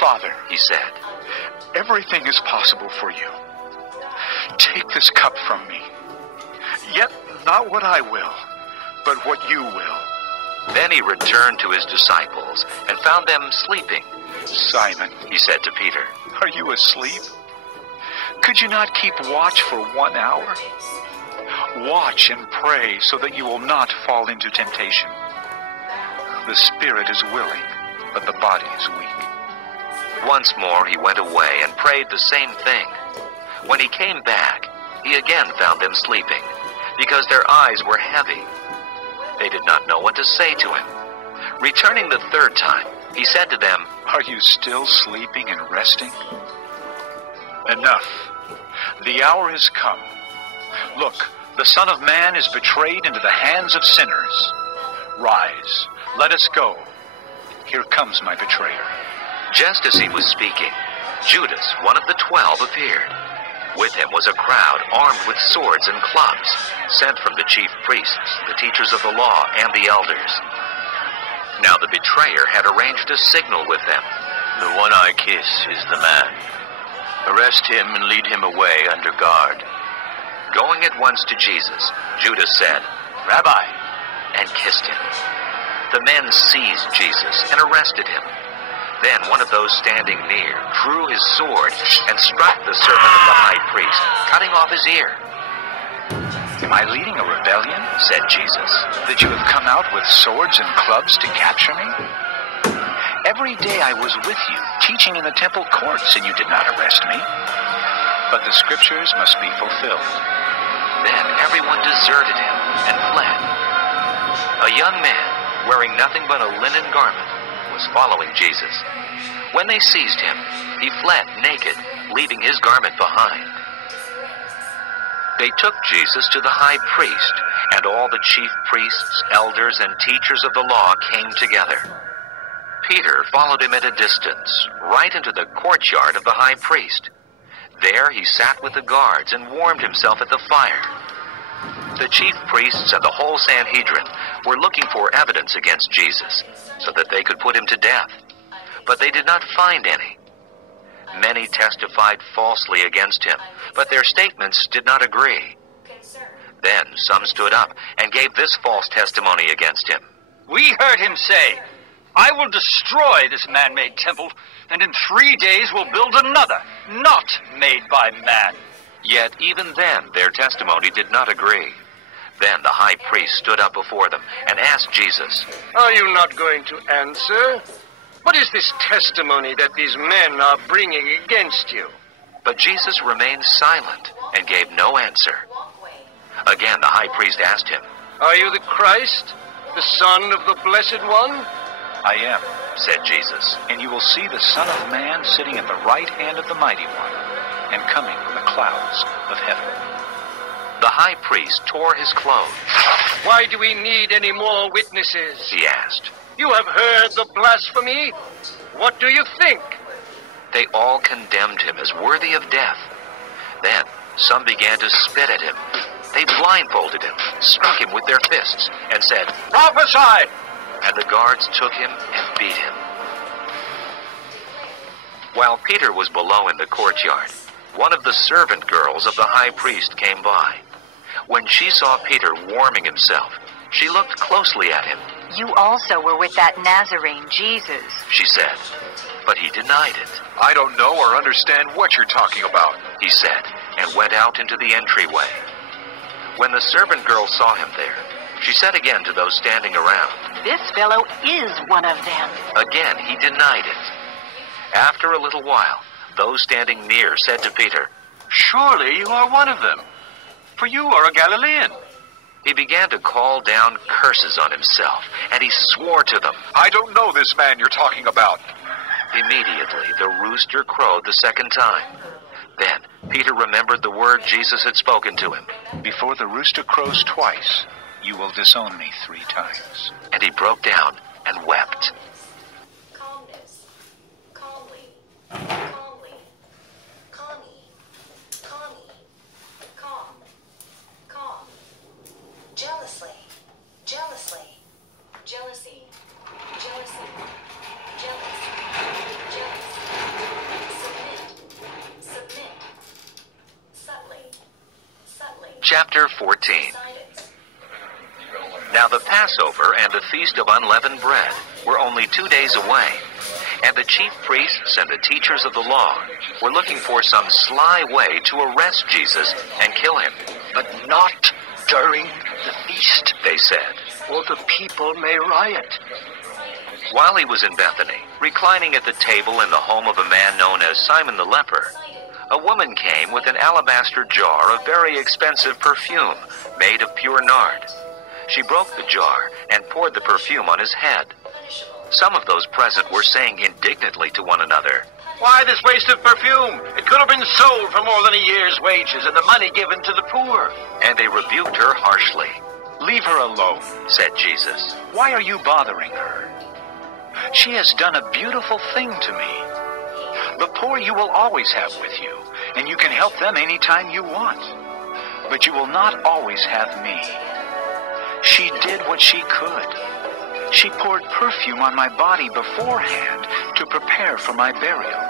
Father, he said, everything is possible for you. Take this cup from me. Yet not what I will, but what you will. Then he returned to his disciples and found them sleeping. Simon, He said to Peter, are you asleep? Could you not keep watch for 1 hour? Watch and pray so that you will not fall into temptation. The spirit is willing, but the body is weak. Once more he went away and prayed the same thing. When he came back, he again found them sleeping, because their eyes were heavy. They did not know what to say to him. Returning the third time, he said to them, Are you still sleeping and resting? Enough. The hour is come. Look, the Son of Man is betrayed into the hands of sinners. Rise, let us go. Here comes my betrayer. Just as he was speaking, Judas, one of the 12, appeared. With him was a crowd armed with swords and clubs, sent from the chief priests, the teachers of the law, and the elders. Now the betrayer had arranged a signal with them. The one I kiss is the man. Arrest him and lead him away under guard. Going at once to Jesus, Judas said, Rabbi, and kissed him. The men seized Jesus and arrested him. Then one of those standing near drew his sword and struck the servant of the high priest, cutting off his ear. Am I leading a rebellion? Said Jesus. That you have come out with swords and clubs to capture me? Every day I was with you, teaching in the temple courts, and you did not arrest me. But the scriptures must be fulfilled. Then everyone deserted him and fled. A young man, wearing nothing but a linen garment, was following Jesus. When they seized him, he fled naked, leaving his garment behind. They took Jesus to the high priest, and all the chief priests, elders, and teachers of the law came together. Peter followed him at a distance, right into the courtyard of the high priest. There he sat with the guards and warmed himself at the fire. The chief priests and the whole Sanhedrin were looking for evidence against Jesus, so that they could put him to death. But they did not find any. Many testified falsely against him, but their statements did not agree. Then some stood up and gave this false testimony against him. We heard him say, I will destroy this man-made temple, and in 3 days will build another, not made by man. Yet even then their testimony did not agree. Then the high priest stood up before them and asked Jesus, Are you not going to answer? What is this testimony that these men are bringing against you? But Jesus remained silent and gave no answer. Again the high priest asked him, Are you the Christ, the Son of the Blessed One? I am, said Jesus. and you will see the Son of Man sitting at the right hand of the Mighty One, and coming on the clouds of heaven. The high priest tore his clothes. Why do we need any more witnesses? He asked. You have heard the blasphemy. What do you think? They all condemned him as worthy of death. Then some began to spit at him. They blindfolded him, struck him with their fists, and said, Prophesy! And the guards took him and beat him. While Peter was below in the courtyard, one of the servant girls of the high priest came by. When she saw Peter warming himself, she looked closely at him. You also were with that Nazarene, Jesus, She said, but he denied it. I don't know or understand what you're talking about. He said, and went out into the entryway. When the servant girl saw him there, she said again to those standing around. This fellow is one of them. Again he denied it. After a little while, those standing near said to Peter, Surely you are one of them, for you are a Galilean. He began to call down curses on himself, and he swore to them. I don't know this man you're talking about. Immediately the rooster crowed the second time. Then Peter remembered the word Jesus had spoken to him. Before the rooster crows twice, you will disown me 3 times. And he broke down and wept. Calmness. Calmly. Calmly. Connie. Connie. Calm. Calm. Jealously. Jealously. Jealousy. Jealousy. Jealous. Jealous. Chapter 14. Now the Passover and the Feast of Unleavened Bread were only 2 days away, and the chief priests and the teachers of the law were looking for some sly way to arrest Jesus and kill him. But not during the feast, They said. or the people may riot. While he was in Bethany, reclining at the table in the home of a man known as Simon the leper, a woman came with an alabaster jar of very expensive perfume made of pure nard. She broke the jar and poured the perfume on his head. Some of those present were saying indignantly to one another, Why this waste of perfume? It could have been sold for more than a year's wages and the money given to the poor. and they rebuked her harshly. Leave her alone, Said Jesus. Why are you bothering her? She has done a beautiful thing to me. The poor you will always have with you, and you can help them any time you want. But you will not always have me. She did what she could. She poured perfume on my body beforehand to prepare for my burial.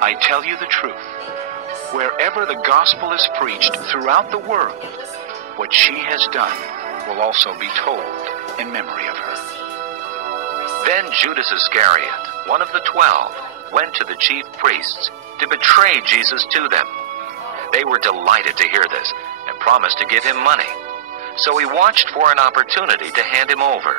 I tell you the truth. Wherever the gospel is preached throughout the world, what she has done will also be told in memory of her. Then Judas Iscariot, one of the 12, went to the chief priests to betray Jesus to them. They were delighted to hear this and promised to give him money. So he watched for an opportunity to hand him over.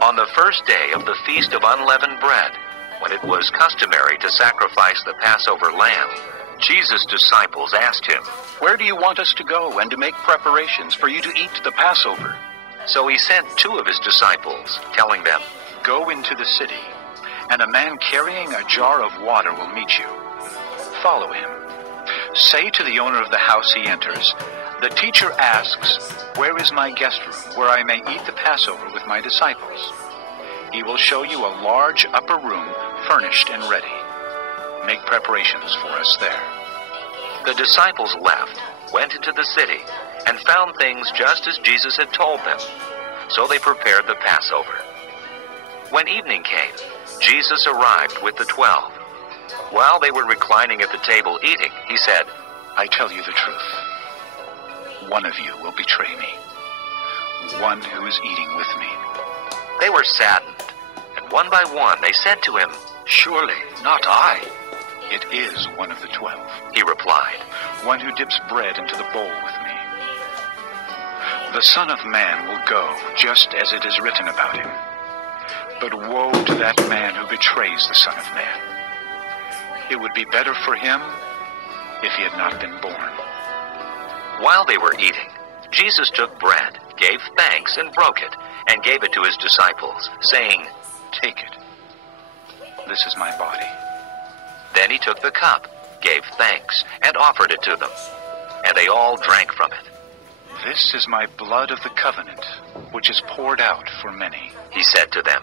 On the first day of the Feast of Unleavened Bread, when it was customary to sacrifice the Passover lamb, Jesus' disciples asked him. Where do you want us to go and to make preparations for you to eat the Passover? So he sent 2 of his disciples, telling them, Go into the city, and a man carrying a jar of water will meet you. Follow him. Say to the owner of the house he enters, The teacher asks, Where is my guest room, where I may eat the Passover with my disciples? He will show you a large upper room, furnished and ready. Make preparations for us there. The disciples left, went into the city, and found things just as Jesus had told them. So they prepared the Passover. When evening came, Jesus arrived with the 12. While they were reclining at the table eating, he said, I tell you the truth. One of you will betray me. One who is eating with me. They were saddened, and one by one they said to him, Surely not I. It is one of the 12. He replied, One who dips bread into the bowl with me. The Son of Man will go just as it is written about him. But woe to that man who betrays the Son of Man. It would be better for him if he had not been born. While they were eating, Jesus took bread, gave thanks, and broke it, and gave it to his disciples, saying, Take it. This is my body. Then he took the cup, gave thanks, and offered it to them. And they all drank from it. This is my blood of the covenant, which is poured out for many. He said to them,